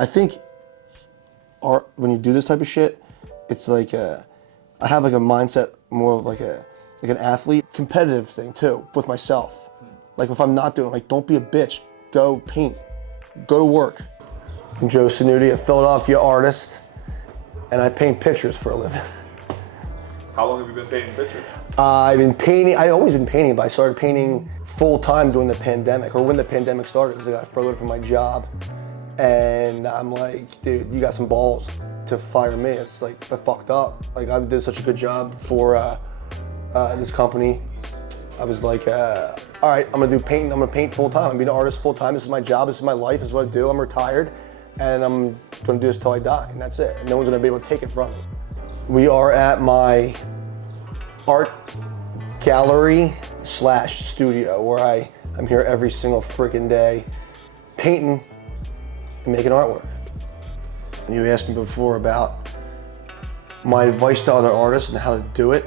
I think art, when you do this type of shit, it's like I have like a mindset more of like an athlete, competitive thing too, with myself. Like if I'm not doing it, like don't be a bitch, go paint, go to work. I'm Joe Sannutti, a Philadelphia artist, and I paint pictures for a living. How long have you been painting pictures? I've always been painting, but I started painting full time during the pandemic, or when the pandemic started, because I got furloughed from my job. And I'm like, dude, you got some balls to fire me. It's like, I fucked up. Like I did such a good job for this company. I was like, all right, I'm gonna do painting. I'm gonna paint full time. I'm gonna be an artist full time. This is my job, this is my life, this is what I do. I'm retired, and I'm gonna do this till I die, and that's it. And no one's gonna be able to take it from me. We are at my art gallery / studio where I'm here every single freaking day painting and making artwork. And you asked me before about my advice to other artists and how to do it.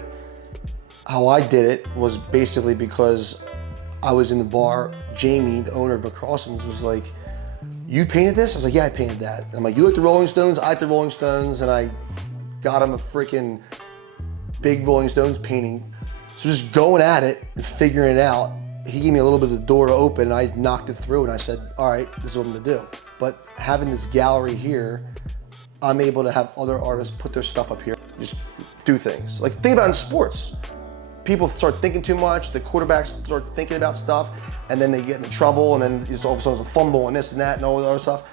How I did it was basically because I was in the bar. Jamie, the owner of McCrossins, was like, you painted this? I was like, yeah, I painted that. And I'm like, you like the Rolling Stones? I like the Rolling Stones. And I got him a freaking big Rolling Stones painting. So just going at it and figuring it out, he gave me a little bit of the door to open, and I knocked it through, and I said, all right, this is what I'm gonna do. But having this gallery here, I'm able to have other artists put their stuff up here, just do things. Like think about it in sports. People start thinking too much, the quarterbacks start thinking about stuff, and then they get into trouble, and then all of a sudden it's a fumble and this and that and all the other stuff.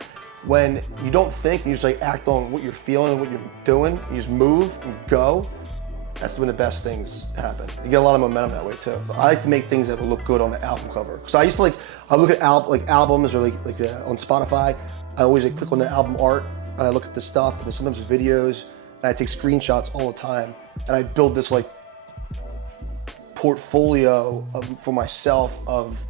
When you don't think, and you just like act on what you're feeling and what you're doing, you just move and go, that's when the best things happen. You get a lot of momentum that way too. I like to make things that will look good on the album cover. Because I used to I look at albums or on Spotify, I always click on the album art, and I look at the stuff, and there's sometimes videos, and I take screenshots all the time, and I build this portfolio for myself of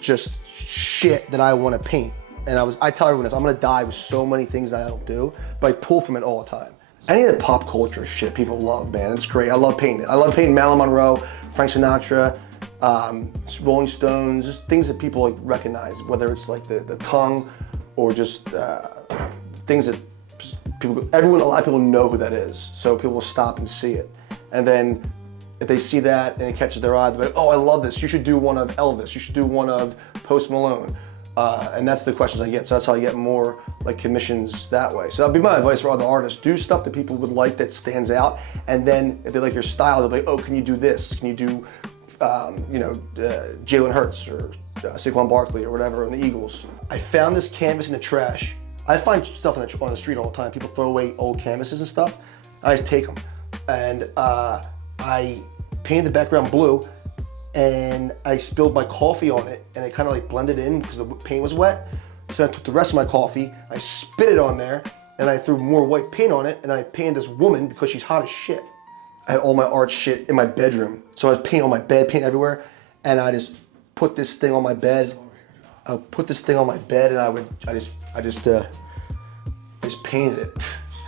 just shit that I want to paint. And I tell everyone this, I'm gonna die with so many things that I don't do, but I pull from it all the time. Any of the pop culture shit people love, man, it's great. I love painting it. I love painting Marilyn Monroe, Frank Sinatra, Rolling Stones, just things that people recognize, whether it's the tongue or just things that a lot of people know who that is, so people will stop and see it. And then if they see that and it catches their eye, they're like, oh, I love this. You should do one of Elvis. You should do one of Post Malone. And that's the questions I get. So that's how I get more commissions that way. So that'd be my advice for other artists. Do stuff that people would like that stands out. And then if they like your style, they'll be like, oh, can you do this? Can you do, Jalen Hurts or Saquon Barkley or whatever on the Eagles? I found this canvas in the trash. I find stuff on the street all the time. People throw away old canvases and stuff. I just take them. And I painted the background blue, and I spilled my coffee on it, and it kind of blended in because the paint was wet. So I took the rest of my coffee, I spit it on there, and I threw more white paint on it, and then I painted this woman because she's hot as shit. I had all my art shit in my bedroom, so I was painting on my bed, paint everywhere, and I just put this thing on my bed. I put this thing on my bed, and I just painted it.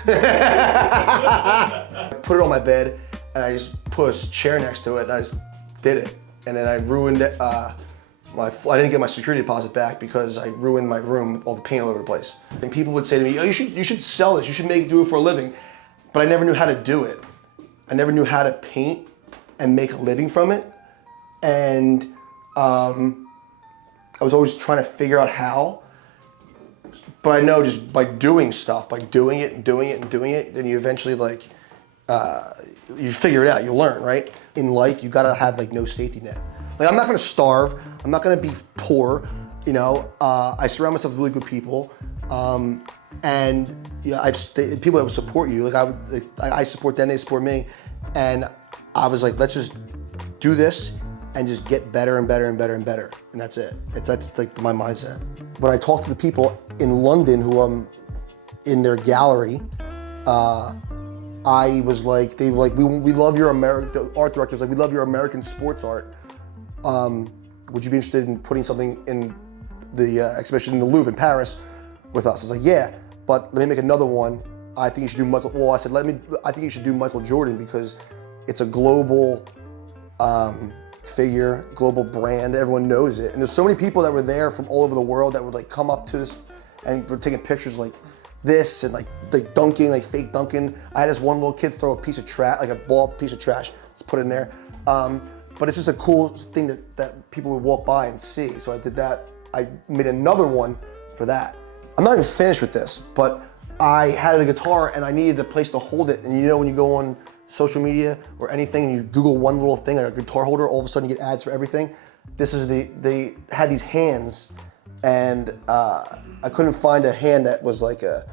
I put it on my bed, and I just put a chair next to it, and I just did it. And then I ruined I didn't get my security deposit back because I ruined my room with all the paint all over the place. And people would say to me, oh, you should sell this, you should do it for a living. But I never knew how to do it. I never knew how to paint and make a living from it. And I was always trying to figure out how. But I know just by doing stuff, by doing it and doing it and doing it, then you eventually you figure it out, you learn, right? In life, you gotta have no safety net. I'm not gonna starve, I'm not gonna be poor, I surround myself with really good people, and people that will support you, I support them, they support me, and I was like, let's just do this and just get better and better and better and better, and that's it. That's my mindset. When I talk to the people in London who I'm in their gallery, I was like, we love your the art director was like, we love your American sports art. Would you be interested in putting something in the exhibition in the Louvre in Paris with us? I was like, yeah, but let me make another one. I think you should do I said, I think you should do Michael Jordan because it's a global figure, global brand, everyone knows it. And there's so many people that were there from all over the world that would come up to this and we're taking pictures like this and like dunking, like fake dunking. I had this one little kid throw a piece of trash, like a ball piece of trash, let's put it in there. But it's just a cool thing that people would walk by and see. So I did that. I made another one for that. I'm not even finished with this, but I had a guitar and I needed a place to hold it. And you know when you go on social media or anything and you Google one little thing, like a guitar holder, all of a sudden you get ads for everything. This is they had these hands and I couldn't find a hand that was like a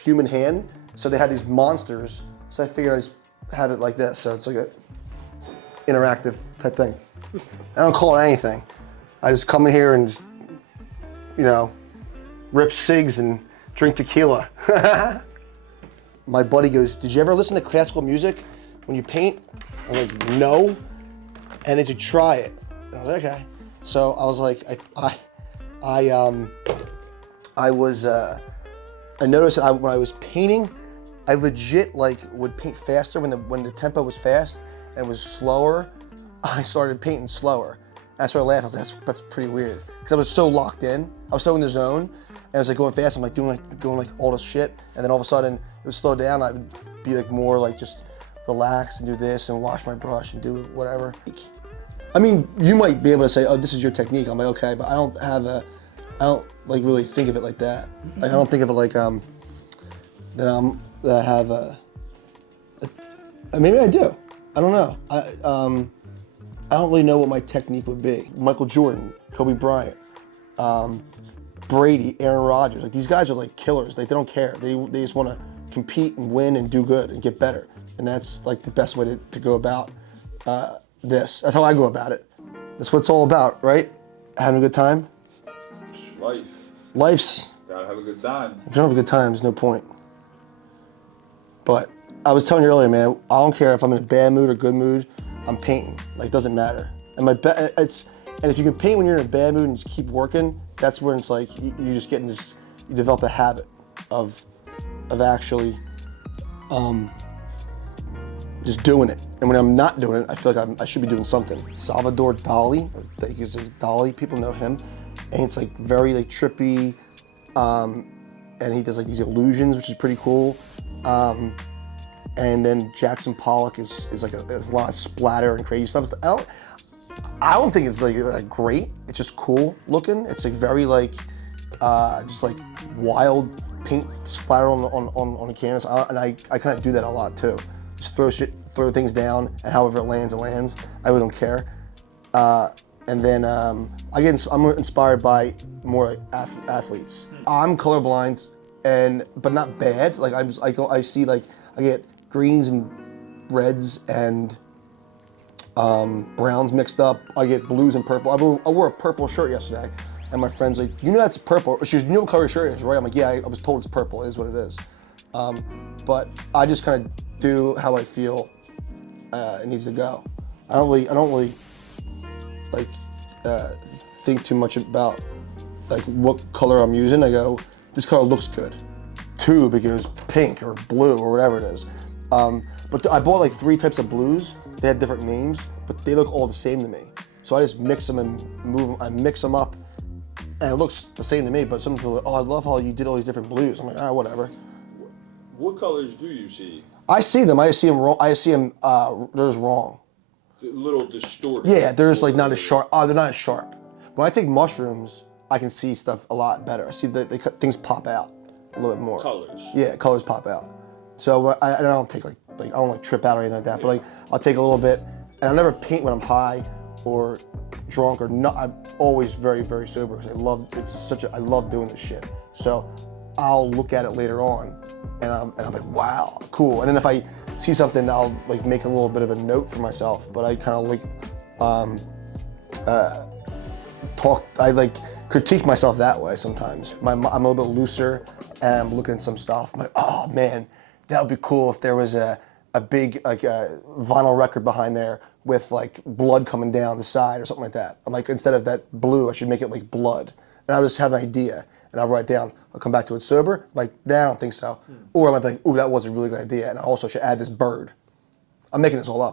human hand. So they had these monsters. So I figured I'd just have it like this. So it's like a interactive type thing. I don't call it anything. I just come in here and just, you know, rip cigs and drink tequila. My buddy goes, did you ever listen to classical music when you paint? I was like, no. And they said, try it. And I was like, okay. So I was like, I noticed that when I was painting, I legit like would paint faster when the tempo was fast and was slower. I started painting slower. And I started laughing. I was like, that's pretty weird. Because I was so locked in. I was so in the zone. And I was like going fast. I'm like going like all this shit. And then all of a sudden it would slow down. I would be like more like just relax and do this and wash my brush and do whatever. I mean, you might be able to say, oh, this is your technique. I'm like, okay, but I don't like really think of it like that. Like I don't think of it like that I have maybe I do. I don't know. I don't really know what my technique would be. Michael Jordan, Kobe Bryant, Brady, Aaron Rodgers. Like these guys are like killers. Like they don't care. They just want to compete and win and do good and get better. And that's like the best way to go about this. That's how I go about it. That's what it's all about, right? Having a good time. Life's. Gotta have a good time. If you don't have a good time, there's no point. But I was telling you earlier, man, I don't care if I'm in a bad mood or good mood, I'm painting. Like, it doesn't matter. And and if you can paint when you're in a bad mood and just keep working, that's when it's like you're just getting this. You develop a habit of actually just doing it. And when I'm not doing it, I feel like I should be doing something. Salvador Dali, he's a Dali. People know him, and it's like very like trippy, and he does like these illusions, which is pretty cool. And then Jackson Pollock is like there's a lot of splatter and crazy stuff. I don't think it's like great. It's just cool looking. It's like very like just like wild paint splatter on a canvas. And I kind of do that a lot too. Just throw things down, and however it lands, it lands. I really don't care. And then I'm inspired by more like athletes. I'm colorblind, but not bad. Like I see like I get greens and reds and browns mixed up. I get blues and purple. I wore a purple shirt yesterday, and my friend's like, "You know that's purple." She goes, "You know what color your shirt is, right?" I'm like, "Yeah, I was told it's purple. It is what it is." But I just kind of do how I feel it needs to go. I don't really like think too much about like what color I'm using. I go, this color looks good. Tube, it goes pink or blue or whatever it is. But I bought like 3 types of blues. They had different names, but they look all the same to me. So I just mix them and move them. I mix them up, and it looks the same to me. But some people are like, oh, I love how you did all these different blues. I'm like, whatever. What colors do you see? I see them. I see them wrong. I see them. There's wrong. A little distorted. Yeah, they're just like not as sharp. They're not as sharp. When I take mushrooms, I can see stuff a lot better. I see that things pop out a little bit more. Colors. Yeah, colors pop out. So I don't take like I don't like trip out or anything like that. But like I'll take a little bit, and I'll never paint when I'm high or drunk or not. I'm always very, very sober because I love doing this shit. So I'll look at it later on, and I'm like, wow, cool. And then if I see something, I'll like make a little bit of a note for myself. But I kind of like I like critique myself that way sometimes. I'm a little bit looser, and I'm looking at some stuff. I'm like, oh man, that would be cool if there was a big like a vinyl record behind there with like blood coming down the side or something like that. I'm like, instead of that blue, I should make it like blood. And I'll just have an idea, and I'll write down. I'll come back to it sober. I'm like, nah, I don't think so. Or I might be like, ooh, that was a really good idea, and I also should add this bird. I'm making this all up.